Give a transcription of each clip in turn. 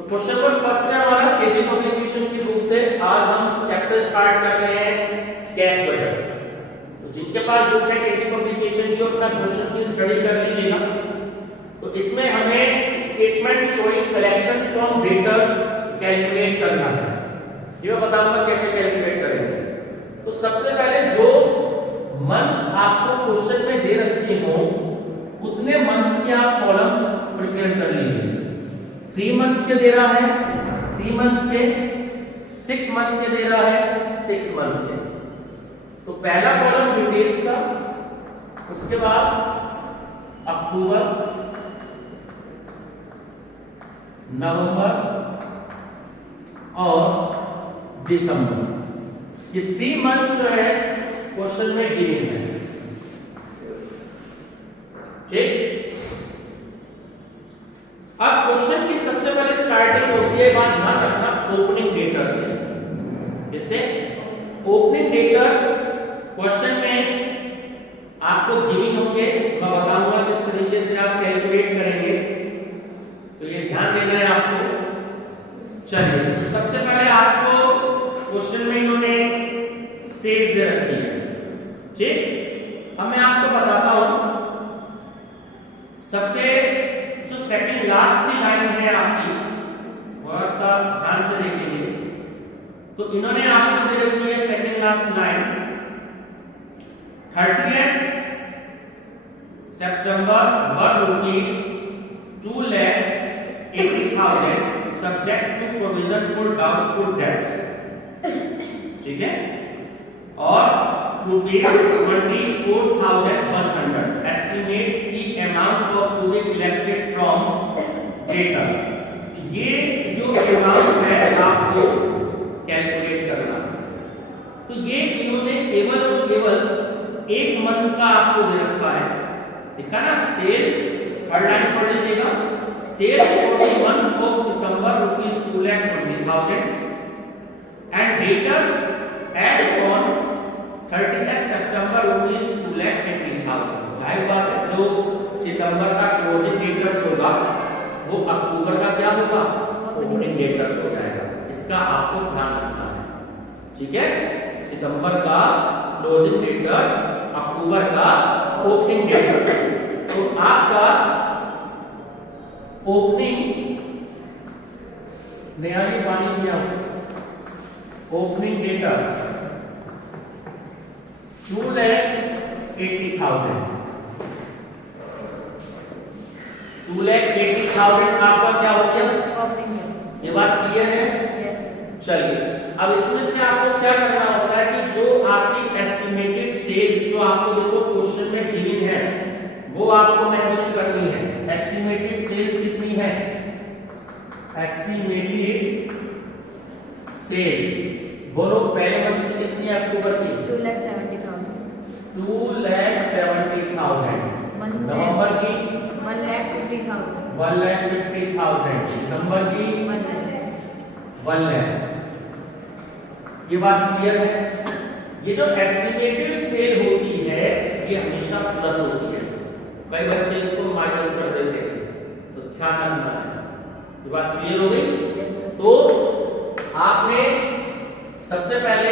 तो question number first है हमारा केजी पब्लिकेशन की बुक से। आज हम चैप्टर स्टार्ट कर रहे हैं कैश बजट। तो जिनके पास बुक है केजी पब्लिकेशन की, अपना क्वेश्चन की स्टडी कर लीजिएगा। तो इसमें हमें statement showing collection from debtors calculate करना है। ये मैं बताऊंगा कैसे कैलकुलेट करेंगे। तो सबसे पहले जो मंथ आपको क्वेश्चन में दे रखी हो उतने मंथ्स के आप कॉलम प्रिपेयर कर लीजिए। 3 मंथ के दे रहा है 3 मंथ्स के, 6 मंथ के दे रहा है 6 मंथ के। तो पहला कॉलम डिटेल्स का, उसके बाद अक्टूबर, नवंबर और दिसंबर, ये 3 मंथ्स जो है क्वेश्चन में गिवन है। ठीक, अब क्वेश्चन की सबसे पहले स्टार्टिंग होती है, बात ध्यान रखना, ओपनिंग डेटर से। इससे ओपनिंग डेटर्स क्वेश्चन में आपको गिवन होंगे, मैं बताऊंगा किस तरीके से आप कैलकुलेट करेंगे, तो ये ध्यान देना है आपको। चलिए, तो सबसे पहले आपको क्वेश्चन में इन्होंने सेल्स दे रखी है। ठीक, अब मैं आपको बताता हूं। सबसे जो सेकंड लास्ट की लाइन है आपकी, थोड़ा सा ध्यान से देखिए। तो इन्होंने आपको दे रखी है सेकंड लास्ट लाइन, 30th सितंबर were rupees 2,80,000 subject to provision for doubtful debts. ठीक है, और रुपीज 24,100 एस्टिमेट की amount of to be collected from debtors. ये जो अमाउंट है आपको कैलकुलेट करना। तो ये इन्होंने केवल और केवल 1 मंथ का आपको दे रखा है, ठीक है ना। सेल्स, थर्ड लाइन पढ़ लीजिएगा, sales for the month of सितंबर rupees 2,20,000 and debtors as on 30th सितंबर रुपीज 2,80,000। जाहिर बात है, जो सितंबर का क्लोजिंग डेटर्स होगा वो अक्टूबर का क्या होगा, ओपनिंग डेटर्स हो जाएगा। इसका आपको ध्यान रखना है, ठीक है। सितंबर का क्लोजिंग डेटर्स, अक्टूबर का ओपनिंग डेटर्स। तो आपका ओपनिंग, नया ही पानी पिया, ओपनिंग डेटर्स 2,80,000 आपका क्या हो गया, ये बात क्लियर है। चलिए, अब इसमें से आपको क्या करना होता है कि जो आपकी एस्टिमेटेड सेल्स, जो आपको देखो क्वेश्चन में गिवन है, वो आपको मेंशन करनी है। एस्टिमेटेड सेल्स कितनी है, एस्टिमेटेड सेल्स बोलो, पहले मंथ की कितनी है, अक्टूबर की 2,70,000, 2,70,000, नवंबर की 1,50,000, 1,50,000, दिसंबर की 1 लाख। ये बात क्लियर है। ये जो एस्टिमेटेड सेल होती है ये हमेशा प्लस होती है, कई बच्चे इसको माइनस कर देते हैं, तो ध्यान रखना है। ये बात क्लियर हो गई। तो आपने सबसे पहले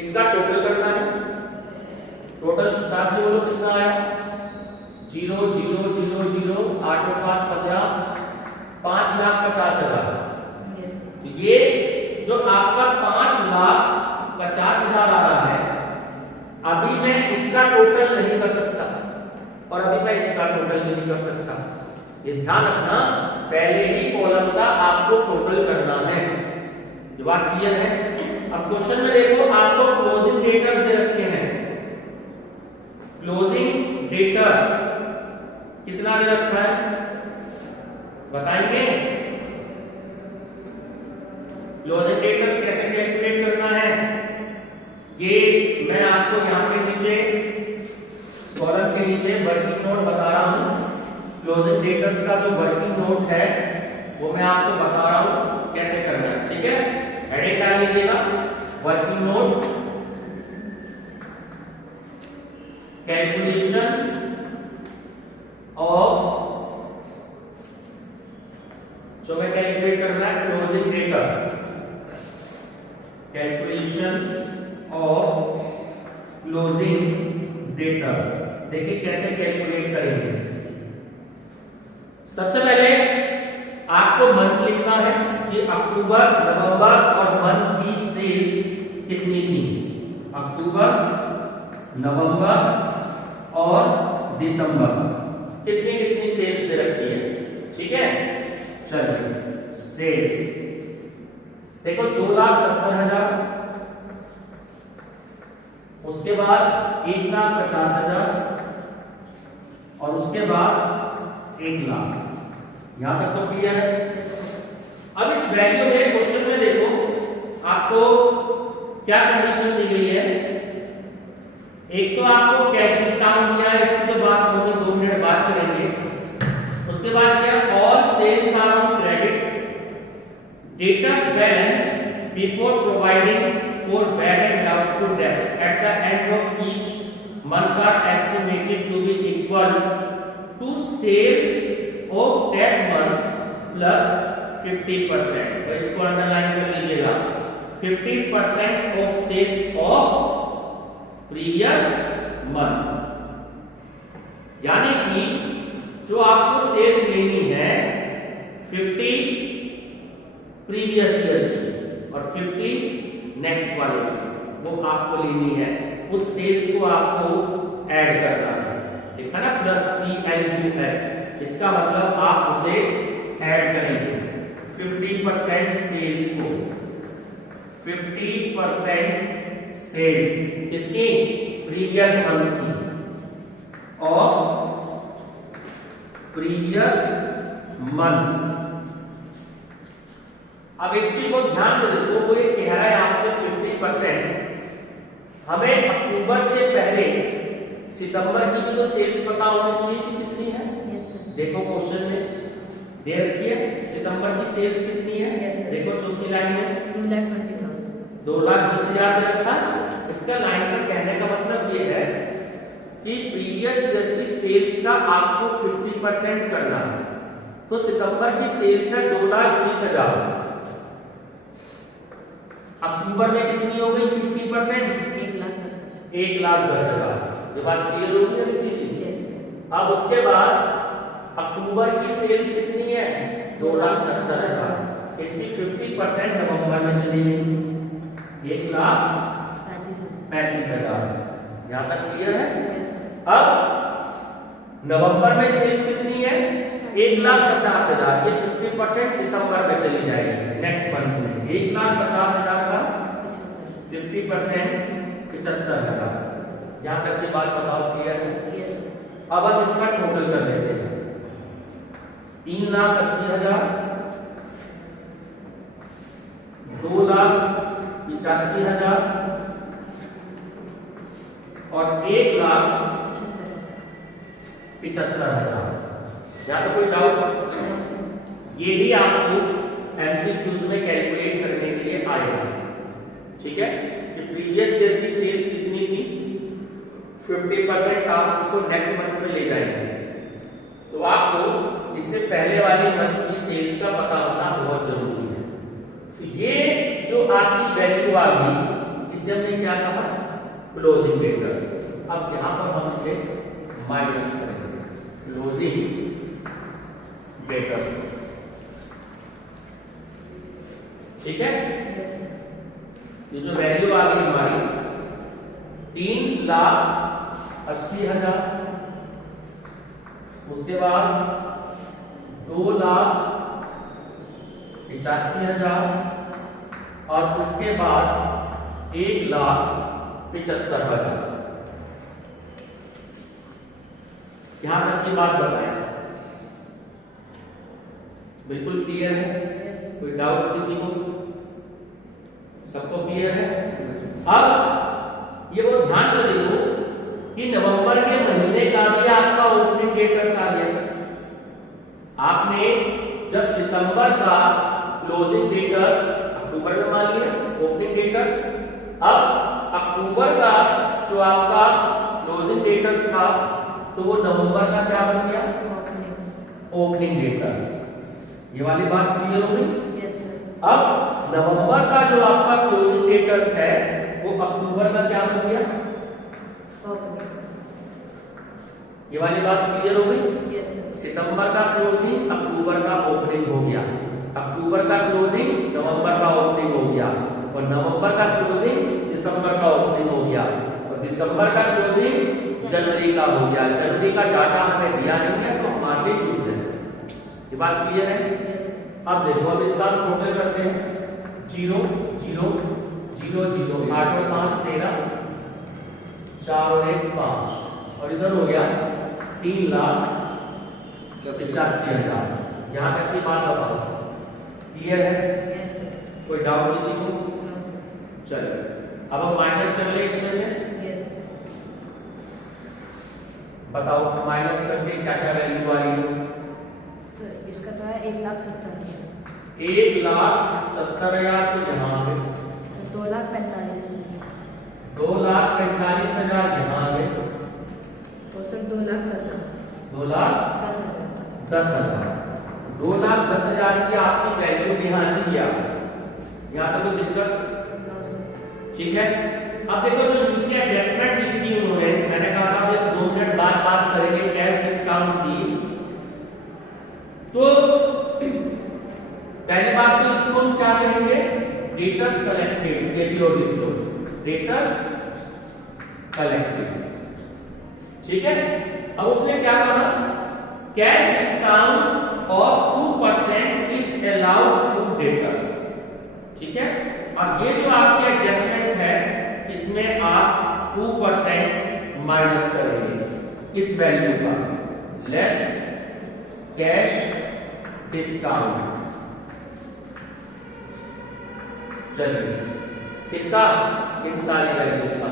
इसका टोटल करना है। टोटल साथ में बोलो कितना आया, 0 0 0 0 8 और 7 50, 5,50,000। ये जो आपका 5,50,000 आ रहा है, अभी मैं इसका टोटल नहीं कर सकता और अभी मैं इसका टोटल भी नहीं कर सकता। ये ध्यान रखना, पहले ही कॉलम का आपको टोटल करना है। ये बात क्लियर है। अब क्वेश्चन में देखो, आपको क्लोजिंग डेटर्स दे रखे हैं। क्लोजिंग डेटर्स कितना दे रखा है, बताएंगे। क्लोजिंग डेटर्स कैसे कैलकुलेट करना है, ये मैं आपको यहाँ पे नीचे कॉलम के नीचे वर्किंग नोट बता रहा हूँ। क्लोजिंग डेटर्स का जो वर्किंग नोट है वो मैं आपको बता रहा हूँ कैसे करना है, ठीक है। हेडिंग डाल लीजिएगा, वर्किंग नोट कैलकुलेशन ऑफ जो हमें कैलकुलेट करना है closing debtors, calculation of closing debtors. देखिए कैसे कैलकुलेट करेंगे। सबसे पहले आपको मंथ लिखना है कि अक्टूबर, नवंबर और मंथ की सेल्स कितनी थी। अक्टूबर, नवंबर और दिसंबर कितनी कितनी सेल्स दे रखी है, ठीक है। चलिए सेल्स देखो 2,70,000, उसके बाद 1,50,000 और उसके बाद 1,00,000। यहां तक तो क्लियर है। अब इस वैल्यू में क्वेश्चन में देखो आपको क्या कंडीशन दी गई है। एक तो आपको कैश डिस्काउंट दिया है, इसकी तो बात हम 2 मिनट बाद करेंगे। उसके बाद क्या, all sales are on credit, debtors balance before providing for bad and doubtful debts at the end of each month are estimated to be equal to sales of that month plus 50%। तो इसको underline कर लीजिएगा, 50% of sales of previous month. यानी कि जो आपको sales लेनी है 50 प्रीवियस ईयर की और 50 नेक्स्ट वाले की, वो आपको लेनी है। उस सेल्स को आपको ऐड करना है, देखा ना, प्लस P/Q/S। इसका मतलब आप उसे ऐड करेंगे 50% सेल्स को, 50% सेल्स इसकी प्रीवियस मंथ की और प्रीवियस मंथ। अब एक चीज को ध्यान से देखो, वो ये कह रहा है आपसे 50%। हमें अक्टूबर से पहले सितंबर की भी तो सेल्स पता होनी चाहिए कि कितनी है। Yes sir. देखो क्वेश्चन में दे रखी है सितंबर की सेल्स कितनी है। Yes, sir. देखो चौथी लाइन में 2,20,000। 2,20,000 दे रखा। इसका लाइन पर कहने का मतलब ये है कि प्रीवियस ईयर की सेल्स का आपको 50% करना है। तो सितंबर की सेल्स है 2,20,000, अक्टूबर में कितनी हो गई 50%? 1,10,000। 1,10,000। ये बात क्लियर हो गई लिखी। यस। अब उसके बाद अक्टूबर की सेल्स कितनी है 2,70,000। इसकी 50% नवंबर में चली गई 1,35,000। यहाँ तक क्लियर है। यस। अब नवंबर में सेल्स कितनी है 1,50,000। ये 50% दिसंबर में चली जाएगी नेक्स्ट मंथ में। 1,50,000 का 50% 75,000। यहाँ तक की बात बताओ क्लियर है। यस। अब हम इसका टोटल कर लेते हैं 3,80,000, 2,85,000 और 1,75,000। यहाँ तो कोई डाउट? ये ही आपको एमसीक्यूज में कैलकुलेट करने के लिए आएगा, ठीक है। कि प्रीवियस ईयर की सेल्स कितनी थी, 50% आप उसको नेक्स्ट मंथ में ले जाएंगे। तो आपको इससे पहले वाली मंथ की सेल्स का पता होना बहुत जरूरी है। तो ये जो आपकी वैल्यू आ गई, इसे हमने क्या कहा, क्लोजिंग डेटर्स। अब यहां पर हम इसे माइनस करेंगे क्लोजिंग डेटर्स, ठीक है। यस। ये जो वैल्यू आ गई हमारी 3,80,000, उसके बाद 2,85,000 और उसके बाद 1,75,000। यहां तक की बात बताएं, बिल्कुल क्लियर है? यस। कोई डाउट किसी को? सबको क्लियर है? अब ये वो ध्यान से देखो कि नवंबर के महीने का भी आपका ओपनिंग डेटर्स आ गया। आपने जब सितंबर का क्लोजिंग डेटर्स अक्टूबर में मान लिया ओपनिंग डेटर्स, अब अक्टूबर का जो आपका क्लोजिंग डेटर्स था तो वो नवंबर का क्या बन गया, ओपनिंग डेटर्स। ये वाली बात क्लियर हो गई। Yes, sir. अब नवंबर का जो आपका क्लोजिंग डेटर्स है वो अक्टूबर का क्या हो गया, Okay. ये वाली बात क्लियर हो गई। Yes, sir. सितंबर का क्लोजिंग अक्टूबर का ओपनिंग हो गया, अक्टूबर का क्लोजिंग नवंबर का ओपनिंग हो गया, और नवंबर का क्लोजिंग दिसंबर का ओपनिंग हो गया, और दिसंबर का क्लोजिंग जनवरी का हो गया। जनवरी का डाटा हमें दिया नहीं है तो हमारे लिए यूजलेस है। ये बात क्लियर है। Yes, sir. अब देखो, अब इसका टोटल करते हैं। 0 0 0 0 8 और 5 13, 4 और 1 5, और इधर हो गया 3,85,000। यहाँ तक की बात बताओ, क्लियर है? Yes, sir. कोई डाउट किसी को? No, sir. चलिए अब हम माइनस कर ले इसमें से, Yes, sir. बताओ माइनस करके क्या क्या वैल्यू आई। Sir, इसका तो है 1,70,000. 1,70,000 तो यहाँ पे, Sir, 2,45,000. 2,45,000 यहाँ पे, और सर 2,10,000. 2,10,000। 10,000. 2,10,000 की आपकी वैल्यू यहाँ जी किया, यहाँ तक तो दिक्कत No, sir. ठीक है। अब देखो जो नीचे एडजस्टमेंट लिखी उन्होंने, मैंने कहा था कि 2 मिनट बाद बात करेंगे कैश डिस्काउंट की। तो पहली बात तो इसको हम क्या कहेंगे, डेटर्स कलेक्टेड, ये भी और लिख लो, डेटर्स कलेक्टेड, ठीक है। अब उसने क्या कहा, cash discount of 2% is allowed to debtors, ठीक है। और ये जो आपकी एडजस्टमेंट है इसमें आप 2% माइनस करेंगे इस वैल्यू का, लेस कैश डिस्काउंट। चलिए इसका इन सारी वैल्यूज का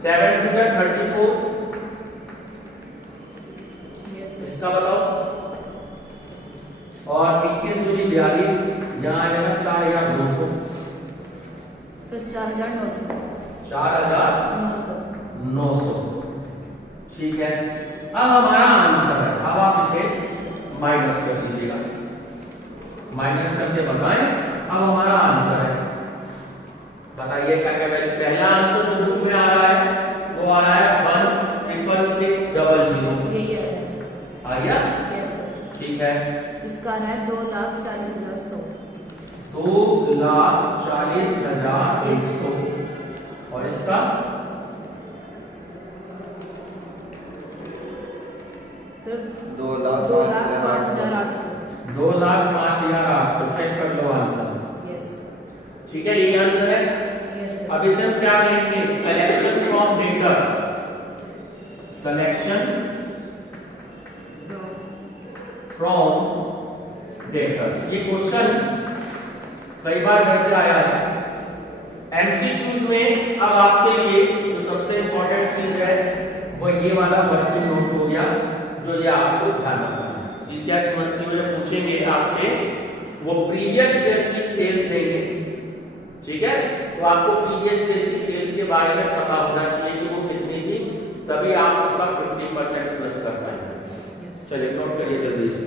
7 to 34, Yes, sir. इसका बताओ, और 21 दूनी 42, यहाँ आ जाएगा 4,900, Sir, 4,900. 4,900, ठीक है। अब हमारा आंसर है, अब आप इसे माइनस कर दीजिएगा, माइनस करके बताएं। अब हमारा आंसर है, बताइए क्या क्या वैल्यू। पहला आंसर जो बुक में आ रहा है वो आ रहा है 1,666,000, यही है sir. आ गया, Yes, sir. ठीक है। इसका आ रहा है 2,40,100. 2,40,100, और इसका सर 2,05,800. 2,05,800, चेक कर लो आंसर, Yes. ठीक है। यही आंसर है। Yes, sir. अब इसे हम क्या कहेंगे, collection from debtors, collection from debtors. ये क्वेश्चन कई बार वैसे आया है एमसीक्यूज में। अब आपके लिए जो सबसे इंपॉर्टेंट चीज है वो ये वाला वर्किंग नोट हो गया, जो ये आपको ध्यान रखना है। सीसीएस यूनिवर्सिटी में पूछेंगे आपसे, वो प्रीवियस ईयर की सेल्स देंगे, ठीक है। तो आपको प्रीवियस ईयर की सेल्स के बारे में पता होना चाहिए कि वो कितनी थी, तभी आप उसका 50% प्लस कर पाएंगे। चलिए नोट करिए जल्दी से।